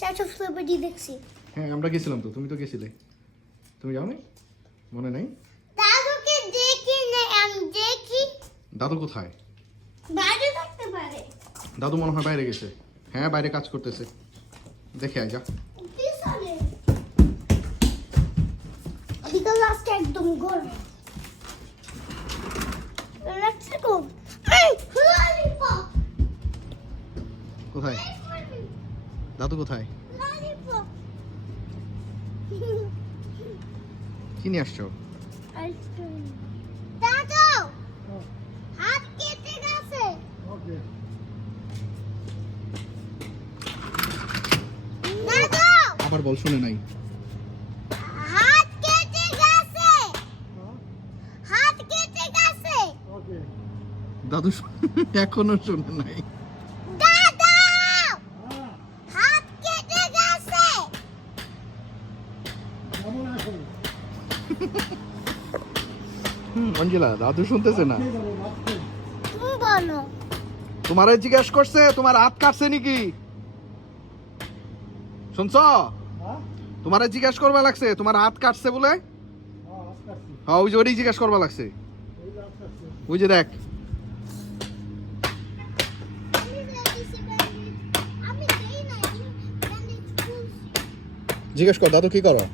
Start of celebrity দেখছি। হ্যাঁ আমরা গেছিলাম তো, তুমি তো গেছিলে। তুমি যাও নাই? মনে নাই? দাদুকে দেখি না, আমি দেখি। দাদু কোথায়? বাইরে থাকতে পারে। দাদু মনে হয় বাইরে গেছে। হ্যাঁ বাইরে কাজ করতেছে, দেখে আয় যা। পিছনে এদিকে লাস্ট একদম গরম লাগছে খুব। এই ললিপপ কোথায় দাদু, কোথায়? ললিপপ কি নিয়ে আসছো? আইসক্রিম। দাদু হাত কেটে গেছে। দাদু আবার বল, শুনে নাই। হাত কেটে গেছে। হাত কেটে গেছে। দাদু এখনো শুনে নাই। দাদু হাত কেটে গেছে। অঞ্জলা দাদু শুনতেছে না। তুমি বলো। তোমারে জিজ্ঞেস করছে তোমার হাত কাটছে নাকি, শুনছ? তোমারে জিজ্ঞেস করবা লাগছে তোমার হাত কাটছে বলে। হ্যাঁ ওই যে ওরই জিজ্ঞেস করবা লাগছে, ওই যে দেখ। জিজ্ঞেস কর দাদু কি করো।